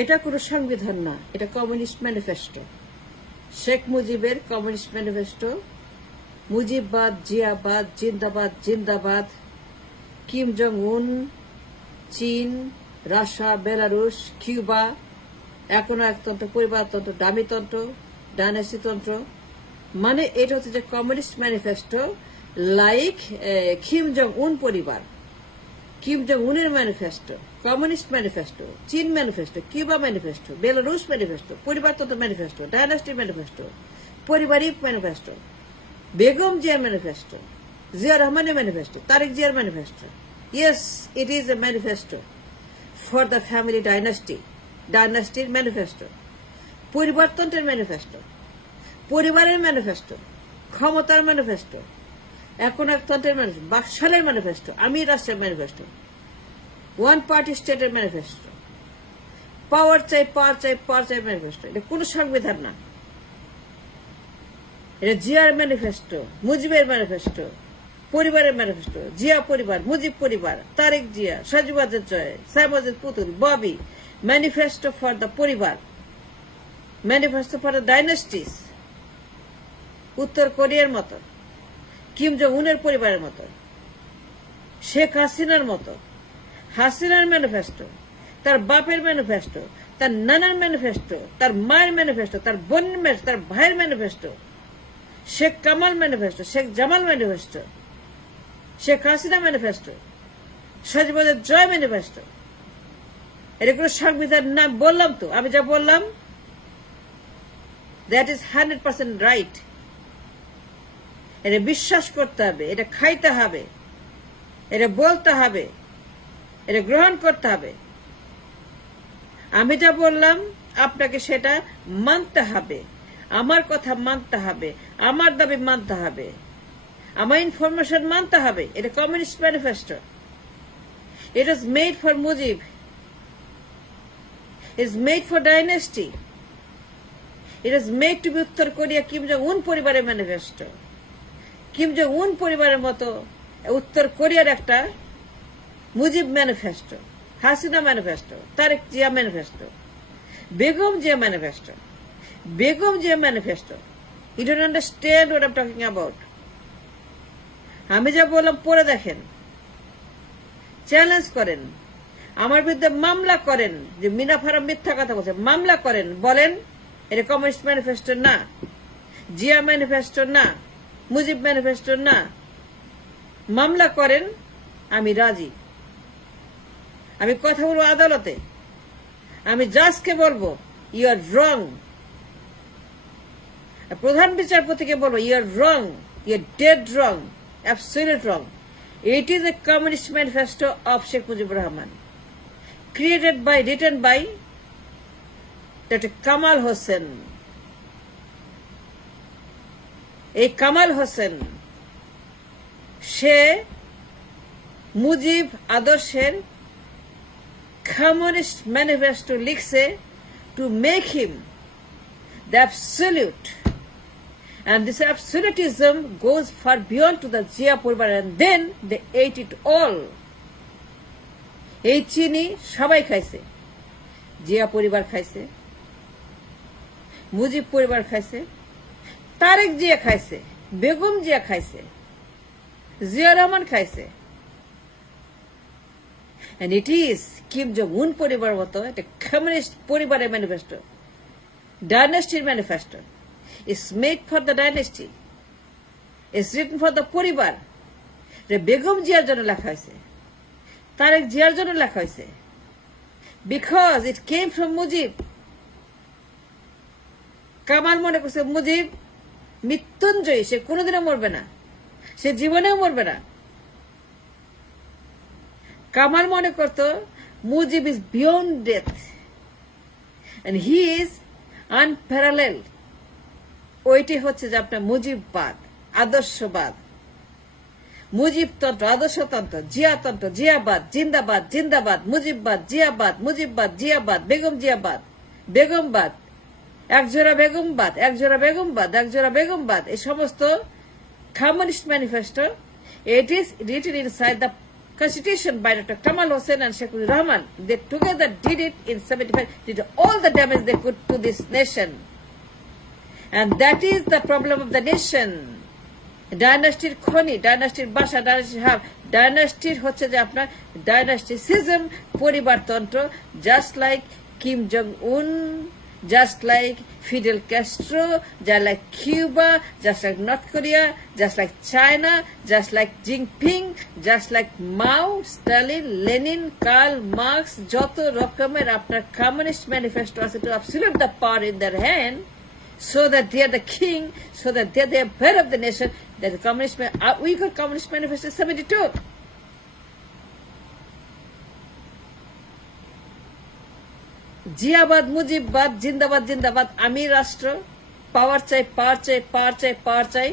এটা কোনো সংবিধান না, এটা কমিউনিস্ট ম্যানিফেস্টো। শেখ মুজিবের কমিউনিস্ট ম্যানিফেস্টো। মুজিববাদ, জিয়াবাদ, জিন্দাবাদ জিন্দাবাদ। কিম জং উন, চীন, রাশিয়া, বেলারুশ, কিউবা, এখনো একতন্ত্র, পরিবারতন্ত্র, ডামিতন্ত্র, ডাইনাস্টিতন্ত্র। মানে এটা হচ্ছে যে communist manifesto, like Kim Jong Un পরিবার, কিম জং উনের ম্যানিফেস্টো, কমিউনিস্ট ম্যানিফেস্টো, চীন manifesto, Cuba manifesto, Belarus manifesto, পরিবারতন্ত্র ম্যানিফেস্টো, ডাইনাস্টি ম্যানিফেস্টো, পারিবারিক ম্যানিফেস্টো, বেগম জিয়ার ম্যানিফেস্টো, জিয়া রহমানের ম্যানিফেস্টো, তারেক জিয়ার manifesto. Yes, it is a manifesto for the family dynasty, ডাইনাস্টির manifesto, পরিবারতন্ত্রের ম্যানিফেস্টো, পরিবারের ম্যানিফেস্টো, ক্ষমতার ম্যানিফেস্টো, এখন একতন্ত্রের ম্যানিফেস্টো, বাকশালের ম্যানিফেস্টো, আমি রাষ্ট্রের ম্যানিফেস্টো, ওয়ান পার্টি স্টেটের ম্যানিফেস্টো, পাওয়ার চাই পাওয়ার চাই পাওয়ার চাই ম্যানিফেস্টো। এটা কোন সংবিধান না, এটা জিয়ার ম্যানিফেস্টো, মুজিবের ম্যানিফেস্টো, পরিবারের ম্যানিফেস্টো, জিয়া পরিবার, মুজিব পরিবার, তারেক জিয়া, সাজুবাদের জয়, সাইবাজের পুতুল, ববি, ম্যানিফেস্টো ফর দ্য পরিবার, ম্যানিফেস্টো ফর দ্য ডাইনাস্টিস, উত্তর কোরিয়ার মতো, কিম জং উনের পরিবারের মতো, শেখ হাসিনার মতো। হাসিনার ম্যানিফেস্টো, তার বাপের ম্যানিফেস্টো, তার নানার ম্যানিফেস্টো, তার মায়ের ম্যানিফেস্টো, তার বোনের ম্যানিফেস্টো, তার ভাইয়ের manifesto, Sheikh Kamal manifesto, Sheikh Jamal manifesto, Sheikh Hasina manifesto, সাজবাদের জয় ম্যানিফেস্টো। এটা কোনো সংবিধান না, বললাম তো, আমি যা বললাম দ্যাট ইজ 100% রাইট। এটা বিশ্বাস করতে হবে, এটা খাইতে হবে, এটা বলতে হবে, এটা গ্রহণ করতে হবে। আমি যা বললাম আপনাকে সেটা মানতে হবে, আমার কথা মানতে হবে, আমার দাবি মানতে হবে, আমার ইনফরমেশন মানতে হবে। এটা communist manifesto. It is made for Mujib, it is made for dynasty, it is made to be উত্তর কোরিয়া কিম জং উন পরিবারের ম্যানিফেস্টো। কিম জং উন পরিবারের মতো উত্তর কোরিয়ার একটা Mujib manifesto, Hasina manifesto, Tarek Zia manifesto, Begum Zia manifesto, Begum Zia manifesto. You don't understand what I am talking about. আমি যা বললাম পড়ে দেখেন, চ্যালেঞ্জ করেন, আমার বিরুদ্ধে মামলা করেন যে মিনা ফারাম মিথ্যা কথা বলছে, মামলা করেন, বলেন এটা কমিউনিস্ট ম্যানিফেস্টো না, জিয়া ম্যানিফেস্টো না, মুজিব ম্যানিফেস্টো না। মামলা করেন, আমি রাজি। আমি কথা বলবো আদালতে, আমি জাজকে বলবো ইউ আর রং, প্রধান বিচারপতিকে বলবো you are wrong, you are dead wrong, absolute wrong. It is a communist manifesto of Sheikh Mujibur Rahman, created by, written by Dr. Kamal Hossain. এই কামাল হোসেন সে মুজিব আদর্শের কমিউনিস্ট ম্যানিফেস্টো লিখছে to make him the absolute, and this absolutism goes far beyond to the Jia পরিবার, and then they ate it all. এই চিনি সবাই খাইছে, জিয়া পরিবার খাইছে, মুজিব পরিবার খাইছে, তারেক জিয়া খাইছে, বেগম জিয়া খাইছে, জিয়া রহমান খাইছে। And it is Kim Jong-un পরিবার মতো একটা কমিউনিস্ট পরিবারের ম্যানিফেস্টো, ডাইনাস্টির manifesto. It's made for the dynasty, it's written for the পরিবার। বেগম জিয়ার জন্য লেখা হয়েছে, তারেক জিয়ার জন্য লেখা হয়েছে, because it came from Mujib. Kamal মনে করছে মুজিব মৃত্যুঞ্জয়ী, সে কোনোদিনও মরবে না, সে জীবনেও মরবে না। কামাল মনে করত Mujib is beyond death, and he is unparalleled. ওইটি হচ্ছে যে আপনার মুজিববাদ, আদর্শবাদ, মুজিবতন্ত্র, আদর্শতন্ত্র, জিয়াতন্ত্র, জিয়াবাদ, জিন্দাবাদ জিন্দাবাদ, মুজিববাদ, জিয়াবাদ, মুজিববাদ, জিয়াবাদ, বেগম জিয়াবাদ, বেগমবাদ, একজোড়া বেগমবাদ, একজোড়া বেগমবাদ, একজোড়া বেগমবাদ। এই সমস্ত communist manifesto, it is written inside the constitution by Dr. Kamal Hossain and Sheikh Mujibur Rahman. They together did it in 75, did all the damage they could to this nation. And that is the problem of the nation. Dynasty khoni, dynasty basha, dynasty have, dynasty হচ্ছে যে আপনার dynastyism, পরিবারতন্ত্র, just like Kim Jong-un, just like Fidel Castro, just like Cuba, just like North Korea, just like China, just like Jinping, just like Mao, Stalin, Lenin, Karl Marx, যত রকমের আপনার communist manifesto আছে to absolute the power in their hand, so that they are the king, so that they are the head of the nation. That the communist, we got communist manifesto 72. জিয়াবাদ মুজিববাদ জিন্দাবাদ জিন্দাবাদ আমি রাষ্ট্র পাওয়ার চাই পাওয়ার চাই পাওয়ার চাই পাওয়ার চাই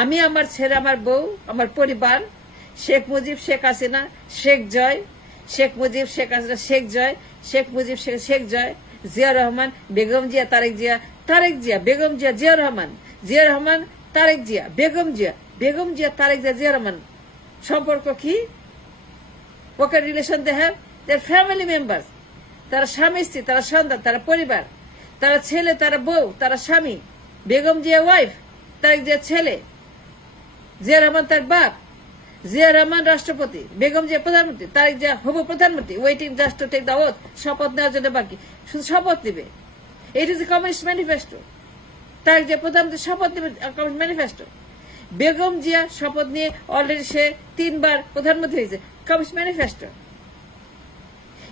আমি আমার ছেলে আমার বউ আমার পরিবার শেখ মুজিব শেখ হাসিনা শেখ জয় শেখ মুজিব শেখ হাসিনা শেখ জয় শেখ মুজিব শেখ জয় জিয়া রহমান বেগম জিয়া তারেক জিয়া বেগম জিয়া জিয়া রহমান তারেক জিয়া বেগম জিয়া তারেক জিয়া জিয়া রহমান সম্পর্ক কি what kind of relation they have? They are family members. তারা স্বামী স্ত্রী তারা সন্তান তারা পরিবার তারা ছেলে তারা বউ তারা স্বামী বেগম জিয়া ওয়াইফ তারেক জিয়া ছেলে জিয়া রহমান তার বাপ জিয়া রহমান রাষ্ট্রপতি বেগম জিয়া প্রধানমন্ত্রী তারেক জিয়া হবু প্রধানমন্ত্রী waiting just to take the oath শপথ নেওয়ার জন্য বাকি শুধু শপথ নেবে it is a communist manifesto Tarek Zia প্রধানমন্ত্রী শপথ নেবে কমিউনিস্ট ম্যানিফেস্টো বেগম জিয়া শপথ নিয়ে অলরেডি সে 3 বার প্রধানমন্ত্রী হয়েছে communist manifesto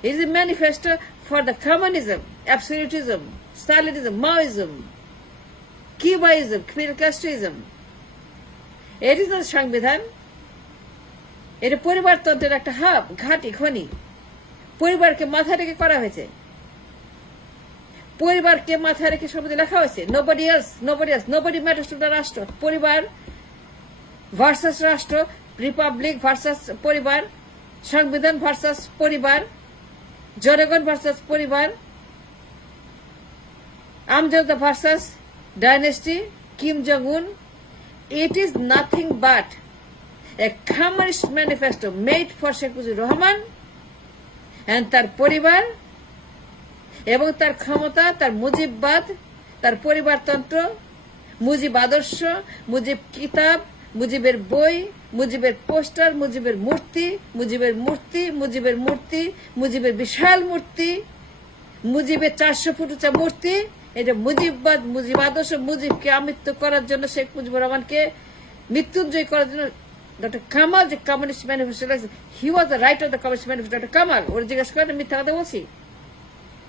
It is a manifesto for the communism, absolutism, Stalinism, Maoism, Cubaism, Fidel Castroism. It is not সংবিধান এটা পরিবারতন্ত্রের একটা হাব ঘাঁটি খনি পরিবারকে মাথা রেখে করা হয়েছে পরিবারকে মাথা রেখে শব্দে লেখা হয়েছে nobody matters to the রাষ্ট্র পরিবার ভার্সাস রাষ্ট্র রিপাবলিক ভার্সাস পরিবার সংবিধান ভার্সাস পরিবার জনগণ ভার্সাস পরিবার আমজনতা ভার্সাস ডাইনেস্টি কিম জং উন it is nothing but a communist manifesto made for Sheikh Mujibur Rahman and তার পরিবার এবং তার ক্ষমতা তার মুজিববাদ তার পরিবারতন্ত্র মুজিব আদর্শ মুজিব কিতাব মুজিবের বই মুজিবের পোস্টার মুজিবের মূর্তি মুজিবের বিশাল মূর্তি মুজিবের 400 ফুট উঁচা মূর্তি এটা মুজিববাদ মুজিব আদর্শ মুজিবকে আমৃত্যু করার জন্য শেখ মুজিবুর রহমানকে মৃত্যুঞ্জয় করার জন্য ডক্টর কামাল যে communist manifesto he was the writer of the communist manifesto doctor Kamal ওর জিজ্ঞেস করেন মিথ্যা কথা বলছি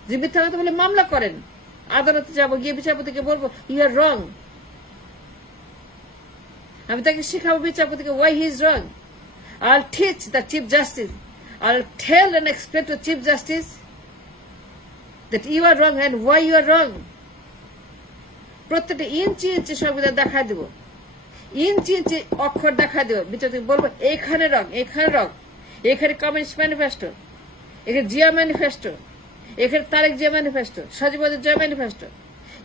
যে মিথ্যা কথা বলে মামলা করেন আদালতে যাবো গিয়ে বিচারপতিকে বলবো ইউ আর রং আমি তাকে শেখাবো বিচারপতিকে why he is wrong. I'll teach the Chief Justice. I'll tell and explain to Chief Justice that you are wrong and why you are wrong. প্রত্যেকটা ইঞ্চি সংবিধান দেখা দেব ইঞ্চি অক্ষর দেখা দেব বিচারপতি বলবো এখানে রং এখানে কমিউনিস্ট ম্যানিফেস্টো এখানে জিয়া ম্যানিফেস্টো এখানে তারেক জিয়া ম্যানিফেস্টো সজীবদের জিয়া ম্যানিফেস্টো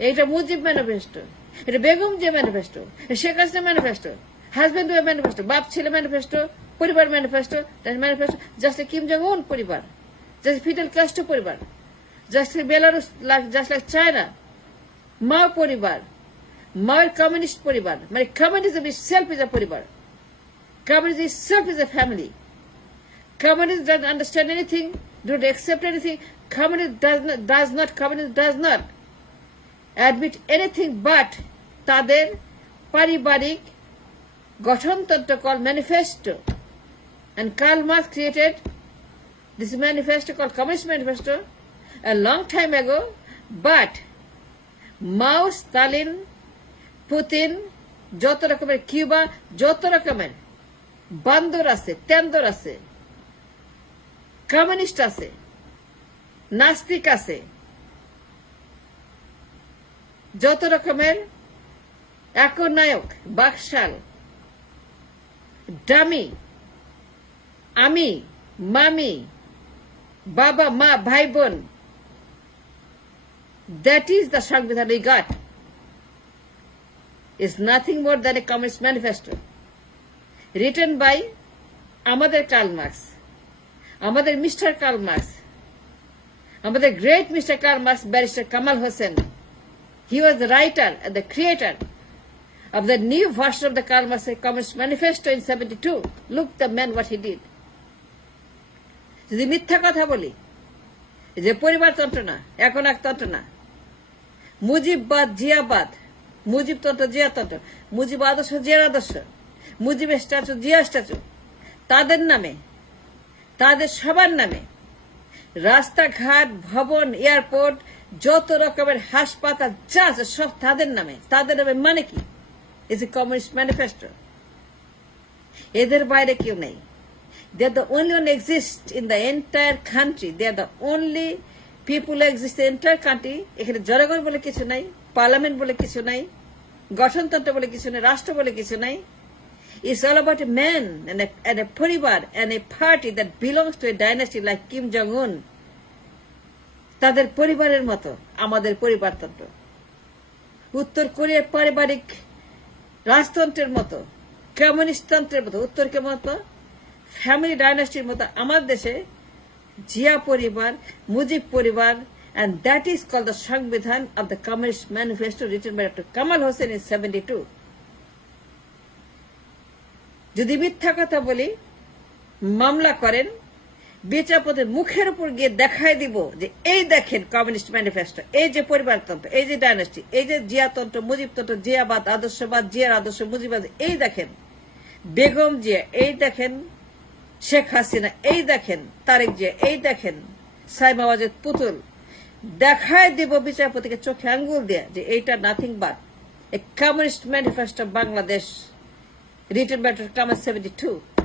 এইটা মুজিব ম্যানিফেস্টো এটা Begum Zia manifesto Sheikh Hasina manifesto husband wife manifesto বাপ ছেলে ম্যানিফেস্টো পরিবার manifesto just like Kim Jong Un পরিবার জাস্ট ফিডেল কাস্ট্রো পরিবার just like Belarus just like China মা পরিবার মায়ের কমিউনিস্ট পরিবার মানে কমিউনিজম itself is a পরিবার communism itself is a family communism doesn't understand anything don't accept anything communism does not admit anything but তাদের পারিবারিক গঠনতন্ত্র called manifesto and Karl Marx created this manifesto called Communist Manifesto a long time ago but Mao, Stalin, Putin যত রকমের Cuba যত রকমের বান্দর আছে তেন্দর আছে কমিউনিস্ট আছে নাস্তিক আছে যত রকমের একনায়ক বাকশাল ডামি আমি মামি বাবা মা ভাই বোন that is the সংবিধান we got is nothing more than a communist manifesto written by আমাদের কার্ল মার্কস, আমাদের মিস্টার কার্ল মার্কস, আমাদের great mister Karl Marx, barrister Kamal Hossain, he was the writer and the creator of the new version of the Karl Marx Communist Manifesto in 72. Look the man what he did. যদি মিথ্যা কথা বলি যে পরিবারতন্ত্র না, এখন একতন্ত্র না, মুজিববাদ জিয়াবাদ, মুজিবতন্ত্র জিয়াতন্ত্র, মুজিব আদর্শ জিয়ার আদর্শ, মুজিবের স্ট্যাচু জিয়া স্ট্যাচু, তাদের নামে, তাদের সবার নামে রাস্তাঘাট, ভবন, এয়ারপোর্ট, যত রকমের হাসপাতাল যা আছে সব তাদের নামে। তাদের নামে মানে কি? Is a communist manifesto. এদের বাইরে কেউ নেই। They are the only one exist in the entire country. They are the only people who exist in the entire country. এখানে জনগণ বলে কিছু নাই, পার্লামেন্ট বলে কিছু নাই, গঠনতন্ত্র বলে কিছু নাই, রাষ্ট্র বলে কিছু নাই। It's all about a man and a পরিবার and a party that belongs to a dynasty like Kim Jong-un. তাদের পরিবারের মতো আমাদের পরিবারতন্ত্র, উত্তর কোরিয়ার পারিবারিক রাজতন্ত্রের মতো, কমিউনিস্টতন্ত্রের মতো, উত্তরকে মতো ফ্যামিলি ডাইনাস্টির মতো আমার দেশে জিয়া পরিবার, মুজিব পরিবার, and that is called the সংবিধান of the Communist Manifesto written by Dr. Kamal Hossain in 72. যদি মিথ্যা কথা বলি, মামলা করেন, বিচারপতির মুখের উপর গিয়ে দেখাই দিব যে এই দেখেন কমিউনিস্ট ম্যানিফেস্টো, এই যে পরিবারতন্ত্র, এই যে ডাইনাস্টি, এই যে জিয়াতন্ত্র, মুজিবতন্ত্র, জিয়াবাদ, আদর্শবাদ, জিয়ার আদর্শ, মুজিবাদ, এই দেখেন বেগম জিয়া, এই দেখেন শেখ হাসিনা, এই দেখেন তারেক জিয়া, এই দেখেন সাইমা ওয়াজেদ পুতুল, দেখাই দিব বিচারপতিকে চোখে আঙ্গুল দিয়ে যে এইটা nothing but A communist manifesto Bangladesh written by Dr. Kamal 72.